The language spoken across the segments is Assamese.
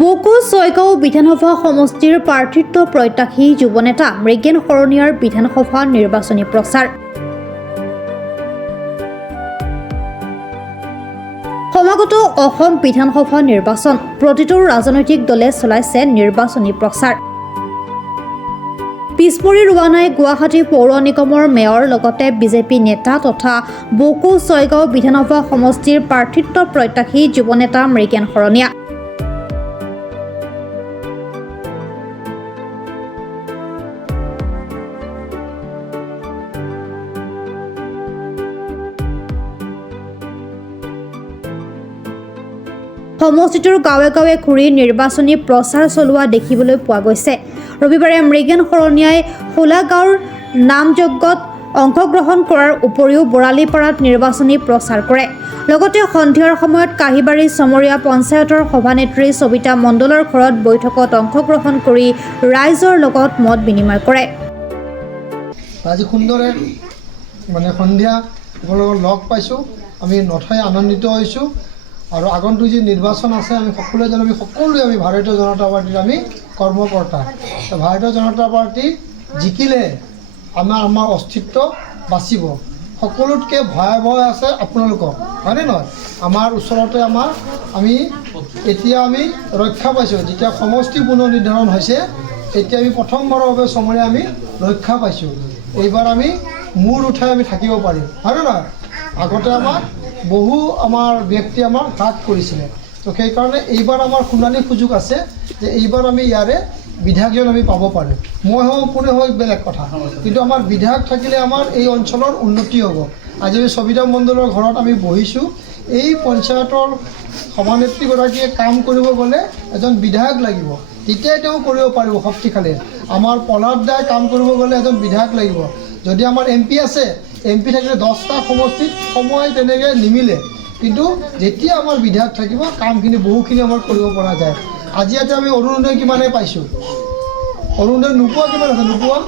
বকো ছয়গাঁও বিধানসভা সমষ্টিৰ প্ৰাৰ্থিত্ব প্ৰত্যাশী যুৱনেতা মৃগেন শৰণীয়াৰ বিধানসভা নিৰ্বাচনী প্ৰচাৰ। সমাগত অসম বিধানসভা নিৰ্বাচন প্ৰতিটো ৰাজনৈতিক দলে চলাইছে নিৰ্বাচনী প্ৰচাৰ। পিছপৰি ৰোৱা নাই গুৱাহাটী পৌৰ নিগমৰ মেয়ৰ লগতে বিজেপি নেতা তথা বকো ছয়গাঁও বিধানসভা সমষ্টিৰ প্ৰাৰ্থিত্ব প্ৰত্যাশী যুৱনেতা মৃগেন শৰণীয়া। সমষ্টিটোৰ গাঁৱে গাঁৱে ঘূৰি নিৰ্বাচনী প্ৰচাৰ চলোৱা দেখিবলৈ পোৱা গৈছে। ৰবিবাৰে মৃগেন শৰণীয়াই হোলাগাঁৱৰ নামযজ্ঞত অংশগ্ৰহণ কৰাৰ উপৰিও বৰালিপাৰাত নিৰ্বাচনী প্ৰচাৰ কৰে। লগতে সন্ধিয়াৰ সময়ত কাহিবাৰী চমৰীয়া পঞ্চায়তৰ সভানেত্ৰী সবিতা মণ্ডলৰ ঘৰত বৈঠকত অংশগ্ৰহণ কৰি ৰাইজৰ লগত মত বিনিময় কৰে। আজি সুন্দৰ সন্ধিয়া আপোনালোকক লগ পাইছোঁ, আমি নথৈ আনন্দিত হৈছোঁ। আৰু আগন্তুক যি নিৰ্বাচন আছে আমি সকলোৱে জানো, আমি ভাৰতীয় জনতা পাৰ্টীৰ আমি কৰ্মকৰ্তা। ভাৰতীয় জনতা পাৰ্টী জিকিলে আমাৰ অস্তিত্ব বাচিব। সকলোতকৈ ভয়াৱহ আছে আপোনালোকক, হয়নে নহয়? আমাৰ ওচৰতে আমি ৰক্ষা পাইছোঁ। যেতিয়া সমষ্টি পুনৰ নিৰ্ধাৰণ হৈছে এতিয়া আমি প্ৰথমবাৰৰ বাবে চমৰে আমি ৰক্ষা পাইছোঁ। এইবাৰ আমি মূৰ উঠাই আমি থাকিব পাৰিম, হয়নে নহয়? আগতে বহু ব্যক্তি হ্ৰাস কৰিছিলে। তো সেইকাৰণে এইবাৰ আমাৰ সোণালী সুযোগ আছে যে এইবাৰ আমি ইয়াৰে বিধায়কজন আমি পাব পাৰোঁ। মই হওঁ কোনে হওক বেলেগ কথা, কিন্তু আমাৰ বিধায়ক থাকিলে আমাৰ এই অঞ্চলৰ উন্নতি হ'ব। আজি আমি সবিতা মণ্ডলৰ ঘৰত আমি বহিছোঁ। এই পঞ্চায়তৰ সভানেত্ৰীগৰাকীয়ে কাম কৰিব গ'লে এজন বিধায়ক লাগিব, তেতিয়াই তেওঁ কৰিব পাৰিব শক্তিশালী। আমাৰ প্ৰহ্লাদ দাই কাম কৰিব গ'লে এজন বিধায়ক লাগিব। যদি আমাৰ MP আছে, MP থাকিলে 10টা সমষ্টিত সময় তেনেকৈ নিমিলে, কিন্তু যেতিয়া আমাৰ বিধায়ক থাকিব কামখিনি বহুখিনি আমাৰ কৰিব পৰা যায়। আজি ইয়াতে আমি অৰুণোদয় কিমানে পাইছোঁ? অৰুণোদয় নোপোৱা কিমান আছে? নোপোৱা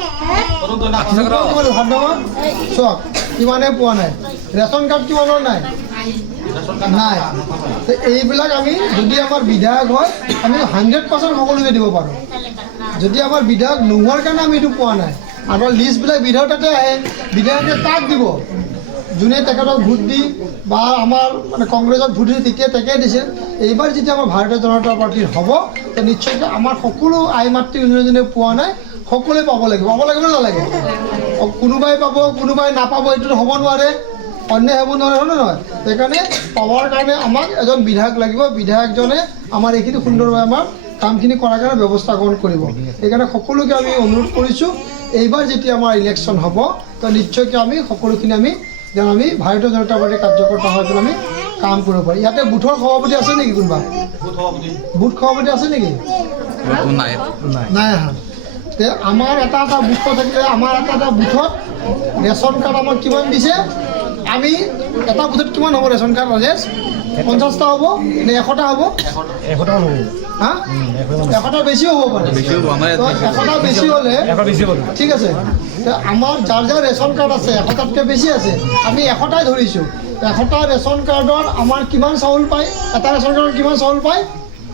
চোৱা কিমানে পোৱা নাই। ৰেচন কাৰ্ড কিমানৰ নাই? নাই। এইবিলাক আমি যদি আমাৰ বিধায়ক হয় আমি 100% সকলোকে দিব পাৰোঁ। যদি আমাৰ বিধায়ক নোহোৱাৰ কাৰণে আমি এইটো পোৱা নাই। আমাৰ লিষ্টবিলাক বিধায়ক তাতে আহে, বিধায়কে কাক দিব? যোনে তেখেতক ভোট দি বা আমাৰ কংগ্ৰেছক ভোট দি তেতিয়া তেখেতে দিছে। এইবাৰ যেতিয়া আমাৰ ভাৰতীয় জনতা পাৰ্টীৰ হ'ব নিশ্চয়কৈ আমাৰ সকলো আই মাতৃ যোনে পোৱা নাই সকলোৱে পাব লাগিব নে নালাগে? কোনোবাই পাব কোনোবাই নাপাব, এইটোতো হ'ব নোৱাৰে, অন্যায় হ'ব নোৱাৰে, হয়নে নহয়? সেইকাৰণে পাবৰ কাৰণে আমাক এজন বিধায়ক লাগিব। বিধায়কজনে আমাৰ এইখিনি সুন্দৰভাৱে আমাৰ কামখিনি কৰাৰ কাৰণে ব্যৱস্থা গ্ৰহণ কৰিব। সেইকাৰণে সকলোকে আমি অনুৰোধ কৰিছোঁ, এইবাৰ যেতিয়া আমাৰ ইলেকশ্যন হ'ব তো নিশ্চয়কৈ আমি সকলোখিনি আমি ভাৰতীয় জনতা পাৰ্টীৰ কাৰ্যকৰ্তা হৈ পেলাই আমি কাম কৰিব পাৰোঁ। ইয়াতে বুথৰ সভাপতি আছে নেকি? কোনোবা বুথ সভাপতি আছে নেকি? নাই আহা। আমাৰ এটা বুথ থাকিলে আমাৰ এটা বুথত ৰেচন কাৰ্ড আমাক কিমান দিছে? আমি এটা বুথত কিমান হ'ব ৰেচন কাৰ্ড? ৰাজেশ 50টা হ'ব নে 100টা হ'ব? 100টা হ'ব। হা 100টা বেছি হ'ব পাৰে। 100টা বেছি হ'লে ঠিক আছে। আমাৰ যাৰ ৰেচন কাৰ্ড আছে 100টাতকৈ বেছি আছে, আমি 100টাই ধৰিছোঁ। 100টা ৰেচন কাৰ্ডত আমাৰ কিমান চাউল পায়? এটা ৰেচন কাৰ্ডত কিমান চাউল পায়?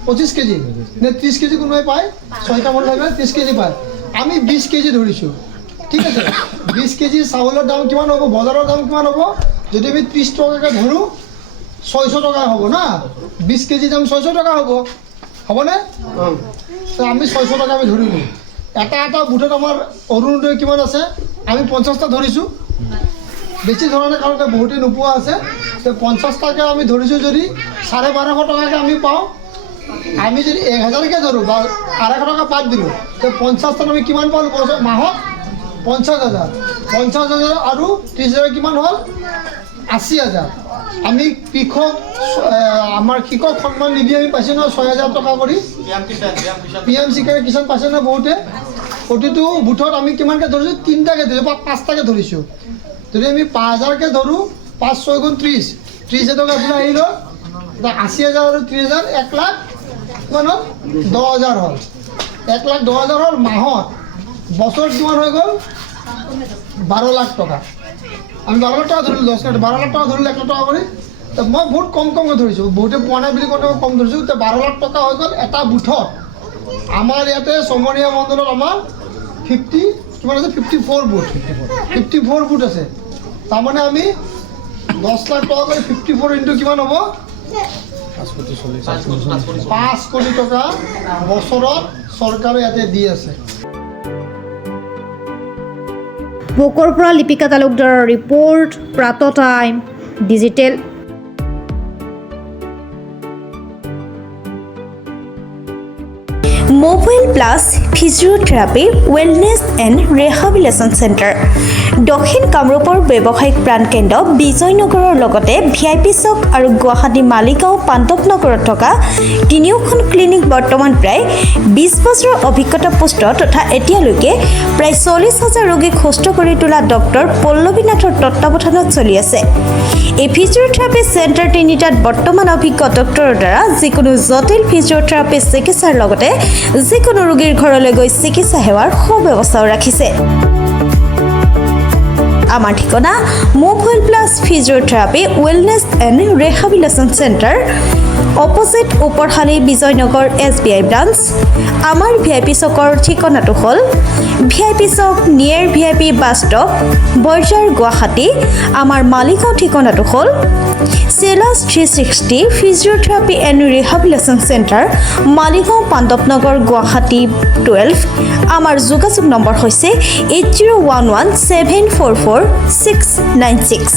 25 কেজি নে 30 কেজি কোনোবাই পায়? 6টা মানুহ থাকিলে 30 কেজি পায়। আমি 20 কেজি ধৰিছোঁ, ঠিক আছে। 20 কেজি চাউলৰ দাম কিমান হ'ব? বজাৰৰ দাম কিমান হ'ব? যদি আমি 30 টকাকৈ ধৰোঁ 600 টকা হ'ব না। 20 কেজি দাম 600 টকা হ'বনে? তো আমি 600 টকা আমি ধৰিলোঁ। এটা বুথত আমাৰ অৰুণোদয় কিমান আছে? আমি 50টা ধৰিছোঁ। বেছি ধৰা নাই কাৰণ বহুতেই নোপোৱা আছে। তো 50টাকৈ আমি ধৰিছোঁ। যদি 1250 টকাকৈ আমি পাওঁ, আমি যদি 1000কৈ ধৰোঁ বা 250 টকা বাদ দিলোঁ, তো 50টাত আমি কিমান পালোঁ? মাহত 50,000। 50,000 আৰু 30,000 কিমান হ'ল? 80,000। আমি আমাৰ কৃষক সন্মান নিধি আমি পাইছোঁ ন 6,000 টকা কৰি। PM কিষাণ পাইছে ন বহুতে। প্ৰতিটো বুথত আমি কিমানকৈ ধৰিছোঁ? 3টাকৈ ধৰিছোঁ বা 5টাকৈ ধৰিছোঁ। যদি আমি 5,000কৈ ধৰোঁ, 5 6 গুণ 30, 30,000 আপোনাৰ আহিল 80,000 আৰু 30,000 1 লাখ কিমান হ'ল? 10,000 হ'ল। 1 লাখ 10,000 হ'ল মাহত। বছৰত কিমান হৈ গ'ল? 12 লাখ টকা। আমি 12 লাখ টকা ধৰিলোঁ। 10 লাখ 12 লাখ টকা ধৰিলোঁ 1 লাখ টকা কৰি। মই বহুত কমকৈ ধৰিছোঁ, বহুতে পোৱা নাই বুলি কওঁতে মই কম ধৰিছোঁ। এতিয়া 12 লাখ টকা হৈ গ'ল এটা বুথত। আমাৰ ইয়াতে চমৰীয়া মণ্ডলত আমাৰ 54 বুথ 54 বুথ আছে। তাৰমানে আমি 10 লাখ টকা কৰি 54 ইনটু কিমান হ'ব? 5 কোটি টকা বছৰত চৰকাৰে ইয়াতে দি আছে। ভোকৰ পৰা লিপিকা তালুকদাৰৰ ৰিপৰ্ট, প্ৰাত time digital. Mobile plus physiotherapy wellness and rehabilitation centre দক্ষিণ কামৰূপৰ ব্যৱসায়িক প্ৰাণকেন্দ্ৰ বিজয়নগৰৰ লগতে VIP চক আৰু গুৱাহাটী মালিগাঁও পাণ্ডৱনগৰত থকা তিনিওখন ক্লিনিক বৰ্তমান প্ৰায় 20 বছৰৰ অভিজ্ঞতা পুষ্ট তথা এতিয়ালৈকে প্ৰায় 40,000 ৰোগীক সুস্থ কৰি তোলা ডক্টৰ পল্লৱী নাথৰ তত্ত্বাৱধানত চলি আছে। এই ফিজিঅ'থেৰাপি চেণ্টাৰ তিনিটাত বৰ্তমান অভিজ্ঞ ডক্টৰৰ দ্বাৰা যিকোনো জটিল ফিজিঅ'থেৰাপি চিকিৎসাৰ লগতে যিকোনো ৰোগীৰ ঘৰলৈ গৈ চিকিৎসা সেৱাৰ সুব্যৱস্থাও ৰাখিছে। আমাৰ ঠিকনা mobile plus physiotherapy wellness and rehabilitation centre, opposite Uparshali Bijoynagar SBI branch. আমাৰ VIP চকৰ ঠিকনাটো হ'ল VIP চক near VIP bus stop, Borjhar, Guwahati. আমাৰ মালিগাঁও ঠিকনাটো হ'ল চেলাছ 360 physiotherapy and rehabilitation centre, Maligaon, Pandavnagar, Guwahati 12। আমাৰ যোগাযোগ নম্বৰ হৈছে 8011744696।